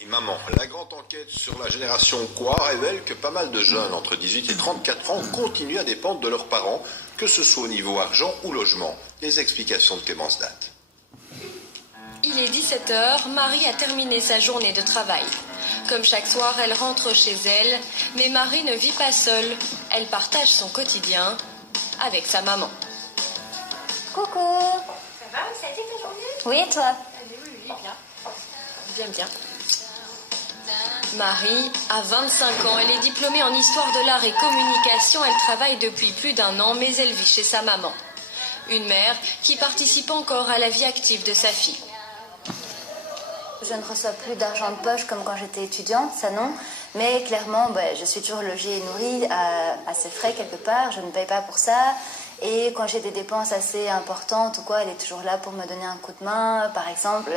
Et maman, la grande enquête sur la génération quoi révèle que pas mal de jeunes entre 18 et 34 ans continuent à dépendre de leurs parents, que ce soit au niveau argent ou logement. Les explications de Clémence Date. Il est 17h, Marie a terminé sa journée de travail. Comme chaque soir, elle rentre chez elle, mais Marie ne vit pas seule. Elle partage son quotidien avec sa maman. Coucou. Ça va? Ça a été ta journée? Oui, et toi? Oui, bien. Bien. Marie a 25 ans, elle est diplômée en histoire de l'art et communication. Elle travaille depuis plus d'1 an, mais elle vit chez sa maman. Une mère qui participe encore à la vie active de sa fille. Je ne reçois plus d'argent de poche comme quand j'étais étudiante, ça non. Mais clairement, je suis toujours logée et nourrie à ses frais quelque part. Je ne paye pas pour ça. Et quand j'ai des dépenses assez importantes ou quoi, elle est toujours là pour me donner un coup de main. Par exemple,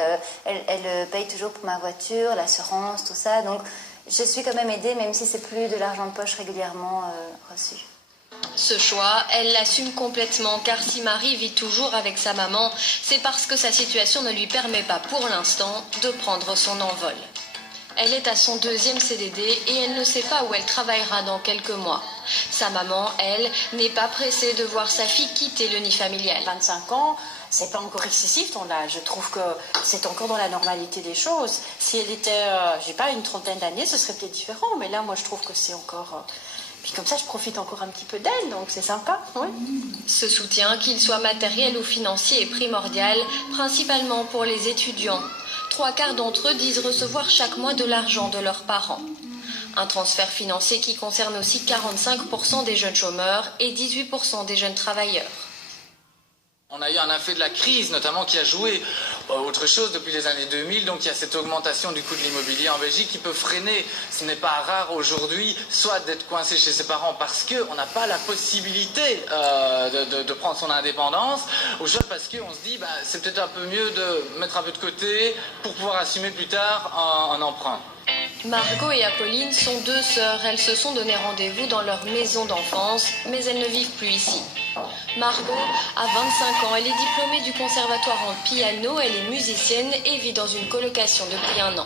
elle paye toujours pour ma voiture, l'assurance, tout ça. Donc, je suis quand même aidée, même si c'est plus de l'argent de poche régulièrement reçu. Ce choix, elle l'assume complètement, car si Marie vit toujours avec sa maman, c'est parce que sa situation ne lui permet pas pour l'instant de prendre son envol. Elle est à son 2e CDD et elle ne sait pas où elle travaillera dans quelques mois. Sa maman, elle, n'est pas pressée de voir sa fille quitter le nid familial. 25 ans, c'est pas encore excessif ton âge. Je trouve que c'est encore dans la normalité des choses. Si elle était, j'ai pas, une trentaine d'années, ce serait peut-être différent. Mais là, moi, je trouve que c'est encore... Puis comme ça, je profite encore un petit peu d'elle, donc c'est sympa, oui. Ce soutien, qu'il soit matériel ou financier, est primordial, principalement pour les étudiants. 3/4 d'entre eux disent recevoir chaque mois de l'argent de leurs parents. Un transfert financier qui concerne aussi 45% des jeunes chômeurs et 18% des jeunes travailleurs. On a eu un effet de la crise, notamment, qui a joué autre chose depuis les années 2000. Donc il y a cette augmentation du coût de l'immobilier en Belgique qui peut freiner. Ce n'est pas rare aujourd'hui, soit d'être coincé chez ses parents parce qu'on n'a pas la possibilité de prendre son indépendance, ou soit parce qu'on se dit c'est peut-être un peu mieux de mettre un peu de côté pour pouvoir assumer plus tard un emprunt. Margot et Apolline sont 2 sœurs. Elles se sont donné rendez-vous dans leur maison d'enfance, mais elles ne vivent plus ici. Margot a 25 ans. Elle est diplômée du conservatoire en piano. Elle est musicienne et vit dans une colocation depuis 1 an.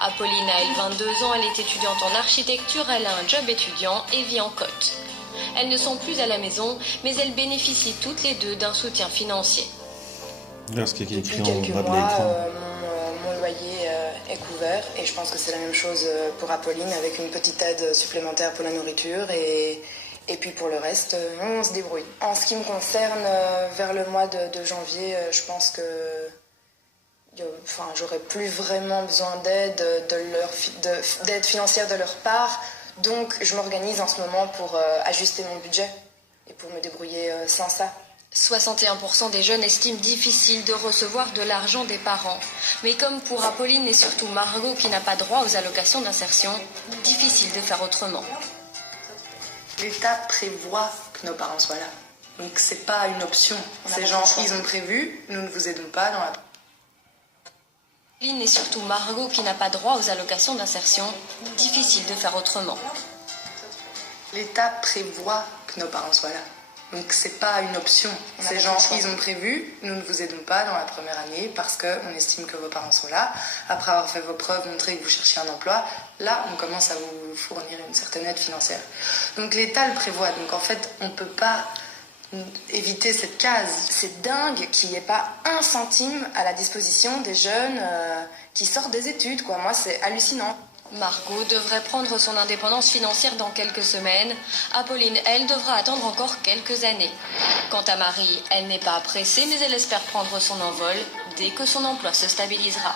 Apolline a, elle, 22 ans. Elle est étudiante en architecture. Elle a un job étudiant et vit en côte. Elles ne sont plus à la maison, mais elles bénéficient toutes les 2 d'un soutien financier. Là, ce qui est écrit Depuis en quelques bas de mois, l'écran. mon loyer est couvert et je pense que c'est la même chose pour Apolline avec une petite aide supplémentaire pour la nourriture et puis pour le reste, on se débrouille. En ce qui me concerne, vers le mois de janvier, je pense que j'aurais plus vraiment besoin d'aide d'aide financière de leur part. Donc je m'organise en ce moment pour ajuster mon budget et pour me débrouiller sans ça. 61% des jeunes estiment difficile de recevoir de l'argent des parents. Mais comme pour Apolline et surtout Margot qui n'a pas droit aux allocations d'insertion, difficile de faire autrement. L'État prévoit que nos parents soient là. Donc c'est pas une option. Ces gens, ils ont prévu, nous ne vous aidons pas dans la... Apolline et surtout Margot qui n'a pas droit aux allocations d'insertion, difficile de faire autrement. L'État prévoit que nos parents soient là. Donc c'est pas une option. Ces gens, ils ont prévu, nous ne vous aidons pas dans la première année parce qu'on estime que vos parents sont là. Après avoir fait vos preuves, montré que vous cherchez un emploi, là on commence à vous fournir une certaine aide financière. Donc l'État le prévoit. Donc en fait, on ne peut pas éviter cette case. C'est dingue qu'il n'y ait pas 1 centime à la disposition des jeunes qui sortent des études, quoi. Moi, c'est hallucinant. Margot devrait prendre son indépendance financière dans quelques semaines. Apolline, elle, devra attendre encore quelques années. Quant à Marie, elle n'est pas pressée, mais elle espère prendre son envol dès que son emploi se stabilisera.